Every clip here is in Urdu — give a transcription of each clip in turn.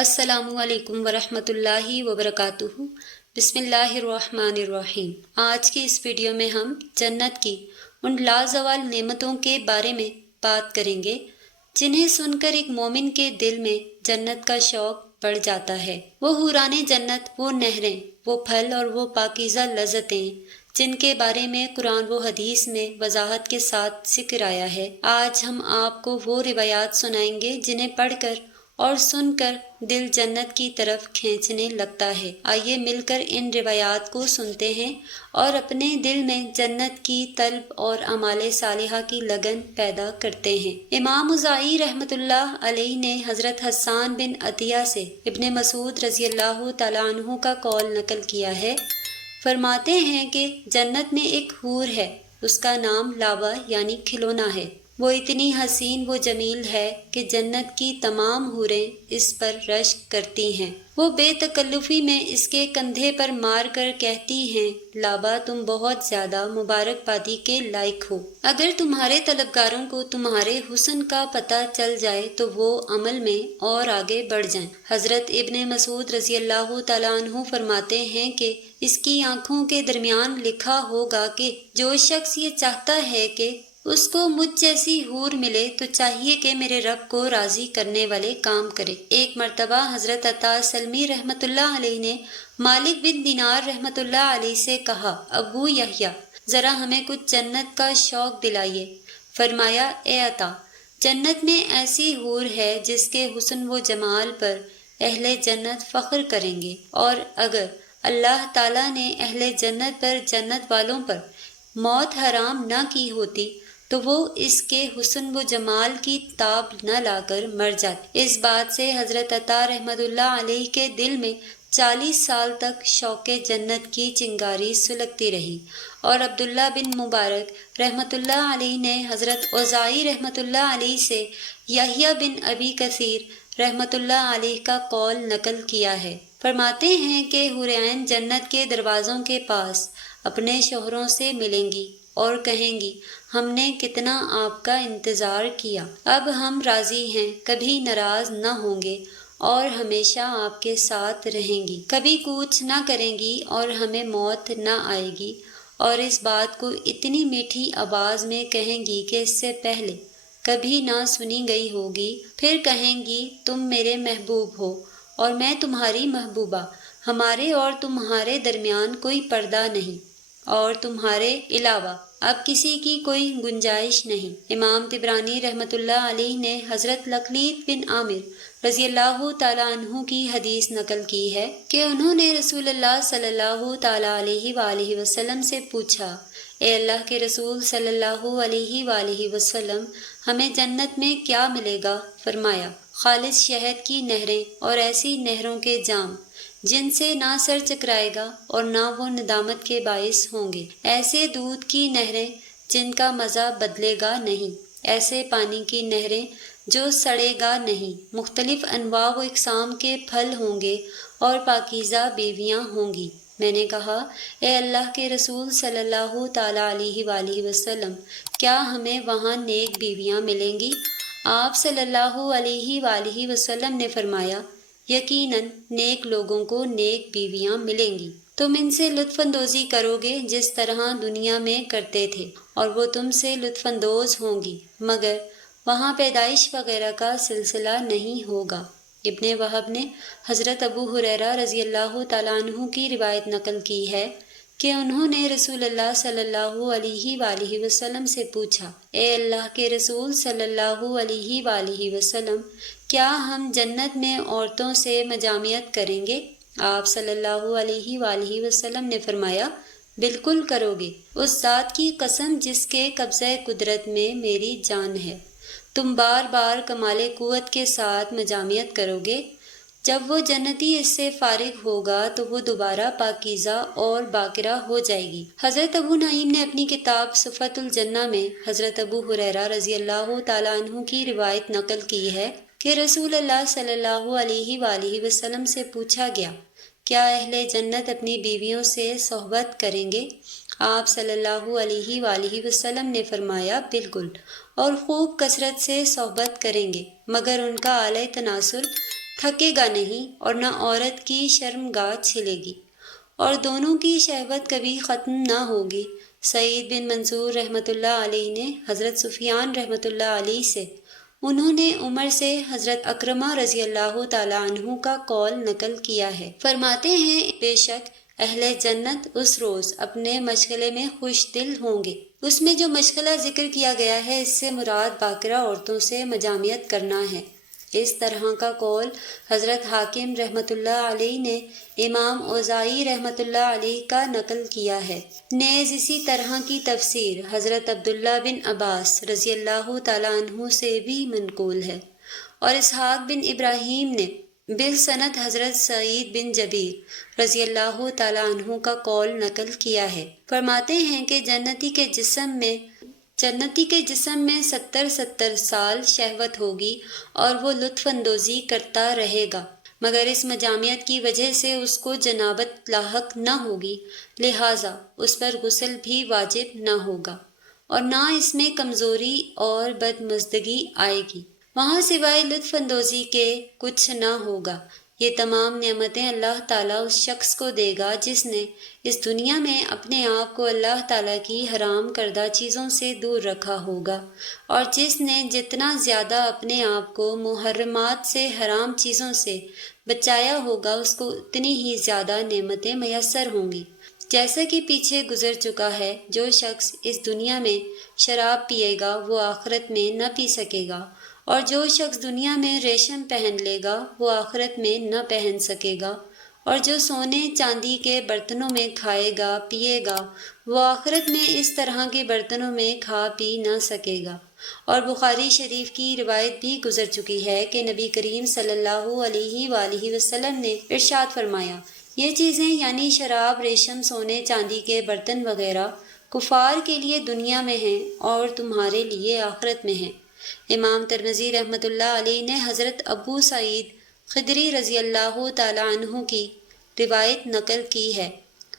السلام علیکم ورحمۃ اللہ وبرکاتہ۔ بسم اللہ الرحمن الرحیم۔ آج کی اس ویڈیو میں ہم جنت کی ان لازوال نعمتوں کے بارے میں بات کریں گے جنہیں سن کر ایک مومن کے دل میں جنت کا شوق بڑھ جاتا ہے۔ وہ حوران جنت، وہ نہریں، وہ پھل اور وہ پاکیزہ لذتیں جن کے بارے میں قرآن و حدیث میں وضاحت کے ساتھ ذکر آیا ہے۔ آج ہم آپ کو وہ روایات سنائیں گے جنہیں پڑھ کر اور سن کر دل جنت کی طرف کھینچنے لگتا ہے۔ آئیے مل کر ان روایات کو سنتے ہیں اور اپنے دل میں جنت کی طلب اور اعمال صالحہ کی لگن پیدا کرتے ہیں۔ امام اوزاعی رحمۃ اللہ علیہ نے حضرت حسان بن عطیہ سے ابن مسعود رضی اللہ تعالیٰ عنہ کا قول نقل کیا ہے۔ فرماتے ہیں کہ جنت میں ایک حور ہے، اس کا نام لابا یعنی کھلونا ہے۔ وہ اتنی حسین و جمیل ہے کہ جنت کی تمام حوریں اس پر رشک کرتی ہیں۔ وہ بے تکلفی میں اس کے کندھے پر مار کر کہتی ہیں، لابا تم بہت زیادہ مبارک بادی کے لائق ہو۔ اگر تمہارے طلبگاروں کو تمہارے حسن کا پتہ چل جائے تو وہ عمل میں اور آگے بڑھ جائیں۔ حضرت ابن مسعود رضی اللہ تعالیٰ عنہ فرماتے ہیں کہ اس کی آنکھوں کے درمیان لکھا ہوگا کہ جو شخص یہ چاہتا ہے کہ اس کو مجھ جیسی حور ملے تو چاہیے کہ میرے رب کو راضی کرنے والے کام کرے۔ ایک مرتبہ حضرت عطا سلمی رحمۃ اللہ علیہ نے مالک بن دینار رحمۃ اللہ علیہ سے کہا، ابو یحییٰ ذرا ہمیں کچھ جنت کا شوق دلائیے۔ فرمایا، اے عطا، جنت میں ایسی حور ہے جس کے حسن و جمال پر اہل جنت فخر کریں گے، اور اگر اللہ تعالیٰ نے اہل جنت پر، جنت والوں پر موت حرام نہ کی ہوتی تو وہ اس کے حسن و جمال کی تاب نہ لا کر مر جاتے۔ اس بات سے حضرت عطا رحمۃ اللہ علیہ کے دل میں 40 سال تک شوق جنت کی چنگاری سلگتی رہی، اور عبداللہ بن مبارک رحمۃ اللہ علیہ نے حضرت اوزاعی رحمۃ اللہ علیہ سے یحییٰ بن ابی کثیر رحمۃ اللہ علیہ کا قول نقل کیا ہے۔ فرماتے ہیں کہ حورین جنت کے دروازوں کے پاس اپنے شوہروں سے ملیں گی اور کہیں گی، ہم نے کتنا آپ کا انتظار کیا، اب ہم راضی ہیں، کبھی ناراض نہ ہوں گے اور ہمیشہ آپ کے ساتھ رہیں گی، کبھی کوچ نہ کریں گی اور ہمیں موت نہ آئے گی، اور اس بات کو اتنی میٹھی آواز میں کہیں گی کہ اس سے پہلے کبھی نہ سنی گئی ہوگی۔ پھر کہیں گی، تم میرے محبوب ہو اور میں تمہاری محبوبہ، ہمارے اور تمہارے درمیان کوئی پردہ نہیں، اور تمہارے علاوہ اب کسی کی کوئی گنجائش نہیں۔ امام طبرانی رحمۃ اللہ علیہ نے حضرت لقلیط بن عامر رضی اللہ تعالیٰ عنہ کی حدیث نقل کی ہے کہ انہوں نے رسول اللہ صلی اللہ تعالیٰ علیہ وآلہ وسلم سے پوچھا، اے اللہ کے رسول صلی اللہ علیہ وآلہ وسلم، ہمیں جنت میں کیا ملے گا؟ فرمایا، خالص شہد کی نہریں اور ایسی نہروں کے جام جن سے نہ سر چکرائے گا اور نہ وہ ندامت کے باعث ہوں گے، ایسے دودھ کی نہریں جن کا مزہ بدلے گا نہیں، ایسے پانی کی نہریں جو سڑے گا نہیں، مختلف انواع و اقسام کے پھل ہوں گے اور پاکیزہ بیویاں ہوں گی۔ میں نے کہا، اے اللہ کے رسول صلی اللہ تعالیٰ علیہ وآلہ وسلم، کیا ہمیں وہاں نیک بیویاں ملیں گی؟ آپ صلی اللہ علیہ وآلہ وسلم نے فرمایا، یقیناً نیک لوگوں کو نیک بیویاں ملیں گی، تم ان سے لطف اندوزی کرو گے جس طرح دنیا میں کرتے تھے، اور وہ تم سے لطف اندوز ہوں گی، مگر وہاں پیدائش وغیرہ کا سلسلہ نہیں ہوگا۔ ابن وہب نے حضرت ابو ہریرہ رضی اللہ تعالیٰ عنہ کی روایت نقل کی ہے کہ انہوں نے رسول اللہ صلی اللہ علیہ وآلہ وسلم سے پوچھا، اے اللہ کے رسول صلی اللہ علیہ وآلہ وسلم، کیا ہم جنت میں عورتوں سے مجامعت کریں گے؟ آپ صلی اللہ علیہ وآلہ وسلم نے فرمایا، بالکل کرو گے، اس ذات کی قسم جس کے قبضہ قدرت میں میری جان ہے، تم بار بار کمال قوت کے ساتھ مجامعت کرو گے۔ جب وہ جنتی اس سے فارغ ہوگا تو وہ دوبارہ پاکیزہ اور باکرہ ہو جائے گی۔ حضرت ابو نعیم نے اپنی کتاب صفۃ الجنہ میں حضرت ابو ہریرہ رضی اللہ تعالیٰ عنہ کی روایت نقل کی ہے کہ رسول اللہ صلی اللہ علیہ وآلہ وسلم سے پوچھا گیا، کیا اہل جنت اپنی بیویوں سے صحبت کریں گے؟ آپ صلی اللہ علیہ وآلہ وسلم نے فرمایا، بالکل، اور خوب کثرت سے صحبت کریں گے، مگر ان کا اعلی تناسل تھکے گا نہیں اور نہ عورت کی شرمگاہ چھلے گی، اور دونوں کی شہوت کبھی ختم نہ ہوگی۔ سعید بن منصور رحمۃ اللہ علیہ نے حضرت سفیان رحمۃ اللہ علیہ سے، انہوں نے عمر سے حضرت اکرمہ رضی اللہ تعالیٰ عنہ کا قول نقل کیا ہے۔ فرماتے ہیں بے شک اہل جنت اس روز اپنے مشغلے میں خوش دل ہوں گے۔ اس میں جو مشغلہ ذکر کیا گیا ہے اس سے مراد باکرہ عورتوں سے مجامعت کرنا ہے۔ اس طرح کا قول حضرت حاکم رحمۃ اللہ علیہ نے امام اوزاعی رحمۃ اللہ علیہ کا نقل کیا ہے۔ نیز اسی طرح کی تفسیر حضرت عبداللہ بن عباس رضی اللہ تعالیٰ عنہ سے بھی منقول ہے، اور اسحاق بن ابراہیم نے بالسند حضرت سعید بن جبیر رضی اللہ تعالیٰ عنہ کا قول نقل کیا ہے۔ فرماتے ہیں کہ جنتی کے جسم میں 70 سال شہوت ہوگی اور وہ لطف اندوزی کرتا رہے گا، مگر اس مجامعت کی وجہ سے اس کو جنابت لاحق نہ ہوگی، لہٰذا اس پر غسل بھی واجب نہ ہوگا، اور نہ اس میں کمزوری اور بدمزدگی آئے گی۔ وہاں سوائے لطف اندوزی کے کچھ نہ ہوگا۔ یہ تمام نعمتیں اللہ تعالیٰ اس شخص کو دے گا جس نے اس دنیا میں اپنے آپ کو اللہ تعالیٰ کی حرام کردہ چیزوں سے دور رکھا ہوگا، اور جس نے جتنا زیادہ اپنے آپ کو محرمات سے، حرام چیزوں سے بچایا ہوگا، اس کو اتنی ہی زیادہ نعمتیں میسر ہوں گی۔ جیسا کہ پیچھے گزر چکا ہے، جو شخص اس دنیا میں شراب پیے گا وہ آخرت میں نہ پی سکے گا، اور جو شخص دنیا میں ریشم پہن لے گا وہ آخرت میں نہ پہن سکے گا، اور جو سونے چاندی کے برتنوں میں کھائے گا پیے گا وہ آخرت میں اس طرح کے برتنوں میں کھا پی نہ سکے گا۔ اور بخاری شریف کی روایت بھی گزر چکی ہے کہ نبی کریم صلی اللہ علیہ وآلہ وسلم نے ارشاد فرمایا، یہ چیزیں یعنی شراب، ریشم، سونے چاندی کے برتن وغیرہ کفار کے لیے دنیا میں ہیں اور تمہارے لیے آخرت میں ہیں۔ امام ترمذی رحمۃ اللہ علیہ نے حضرت ابو سعید خدری رضی اللہ تعالیٰ عنہ کی روایت نقل کی ہے۔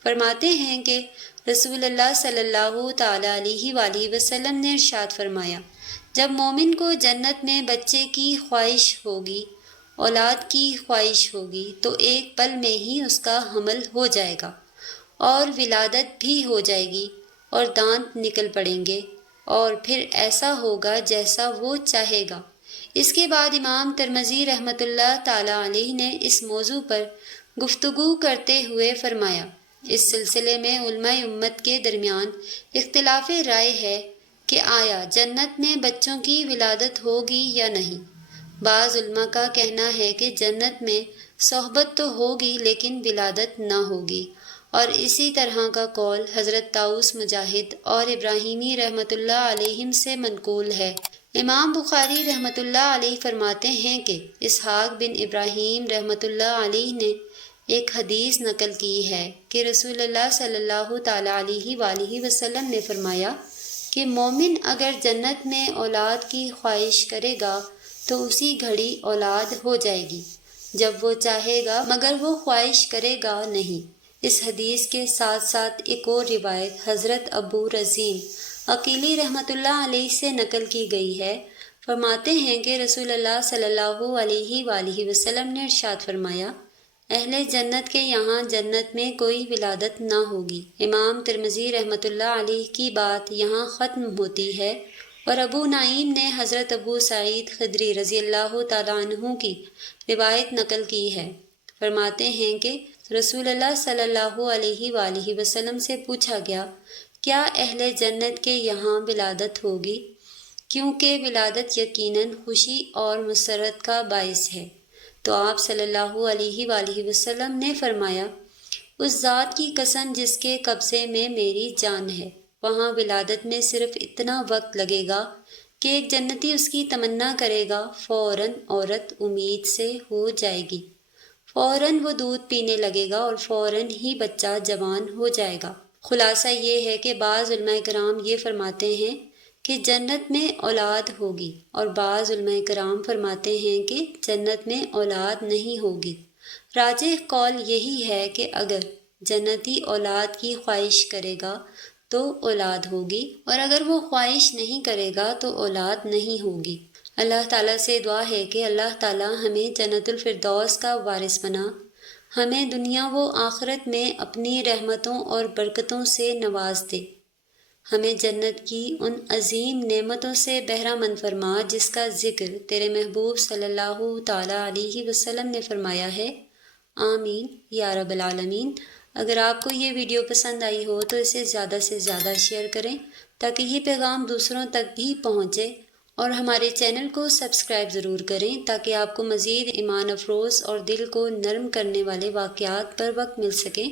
فرماتے ہیں کہ رسول اللہ صلی اللہ تعالیٰ علیہ وآلہ وسلم نے ارشاد فرمایا، جب مومن کو جنت میں بچے کی خواہش ہوگی، اولاد کی خواہش ہوگی، تو ایک پل میں ہی اس کا حمل ہو جائے گا اور ولادت بھی ہو جائے گی اور دانت نکل پڑیں گے، اور پھر ایسا ہوگا جیسا وہ چاہے گا۔ اس کے بعد امام ترمذی رحمۃ اللہ تعالیٰ علیہ نے اس موضوع پر گفتگو کرتے ہوئے فرمایا، اس سلسلے میں علماء امت کے درمیان اختلاف رائے ہے کہ آیا جنت میں بچوں کی ولادت ہوگی یا نہیں۔ بعض علماء کا کہنا ہے کہ جنت میں صحبت تو ہوگی لیکن ولادت نہ ہوگی، اور اسی طرح کا قول حضرت طاؤس، مجاہد اور ابراہیمی رحمۃ اللہ علیہم سے منقول ہے۔ امام بخاری رحمۃ اللہ علیہ فرماتے ہیں کہ اسحاق بن ابراہیم رحمۃ اللہ علیہ نے ایک حدیث نقل کی ہے کہ رسول اللہ صلی اللہ تعالیٰ علیہ وآلہ وسلم نے فرمایا کہ مومن اگر جنت میں اولاد کی خواہش کرے گا تو اسی گھڑی اولاد ہو جائے گی جب وہ چاہے گا، مگر وہ خواہش کرے گا نہیں۔ اس حدیث کے ساتھ ساتھ ایک اور روایت حضرت ابو رزین عقیلی رحمۃ اللہ علیہ سے نقل کی گئی ہے۔ فرماتے ہیں کہ رسول اللہ صلی اللہ علیہ وآلہ وسلم نے ارشاد فرمایا، اہل جنت کے یہاں جنت میں کوئی ولادت نہ ہوگی۔ امام ترمذی رحمۃ اللہ علیہ کی بات یہاں ختم ہوتی ہے، اور ابو نعیم نے حضرت ابو سعید خدری رضی اللہ تعالیٰ عنہ کی روایت نقل کی ہے۔ فرماتے ہیں کہ رسول اللہ صلی اللہ علیہ وآلہ وسلم سے پوچھا گیا، کیا اہل جنت کے یہاں ولادت ہوگی؟ کیونکہ ولادت یقیناً خوشی اور مسرت کا باعث ہے۔ تو آپ صلی اللہ علیہ وآلہ وسلم نے فرمایا، اس ذات کی قسم جس کے قبضے میں میری جان ہے، وہاں ولادت میں صرف اتنا وقت لگے گا کہ ایک جنتی اس کی تمنا کرے گا، فوراً عورت امید سے ہو جائے گی، فوراً وہ دودھ پینے لگے گا اور فوراً ہی بچہ جوان ہو جائے گا۔ خلاصہ یہ ہے کہ بعض علماء کرام یہ فرماتے ہیں کہ جنت میں اولاد ہوگی، اور بعض علماء کرام فرماتے ہیں کہ جنت میں اولاد نہیں ہوگی۔ راجح قول یہی ہے کہ اگر جنتی اولاد کی خواہش کرے گا تو اولاد ہوگی، اور اگر وہ خواہش نہیں کرے گا تو اولاد نہیں ہوگی۔ اللہ تعالیٰ سے دعا ہے کہ اللہ تعالیٰ ہمیں جنت الفردوس کا وارث بنا، ہمیں دنیا و آخرت میں اپنی رحمتوں اور برکتوں سے نواز دے، ہمیں جنت کی ان عظیم نعمتوں سے بہرہ مند فرما جس کا ذکر تیرے محبوب صلی اللہ تعالیٰ علیہ وسلم نے فرمایا ہے، آمین یا رب العالمین۔ اگر آپ کو یہ ویڈیو پسند آئی ہو تو اسے زیادہ سے زیادہ شیئر کریں تاکہ یہ پیغام دوسروں تک بھی پہنچے، اور ہمارے چینل کو سبسکرائب ضرور کریں تاکہ آپ کو مزید ایمان افروز اور دل کو نرم کرنے والے واقعات پر وقت مل سکیں۔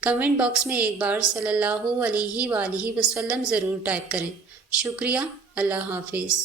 کمنٹ باکس میں ایک بار صلی اللہ علیہ وآلہ وسلم ضرور ٹائپ کریں۔ شکریہ، اللہ حافظ۔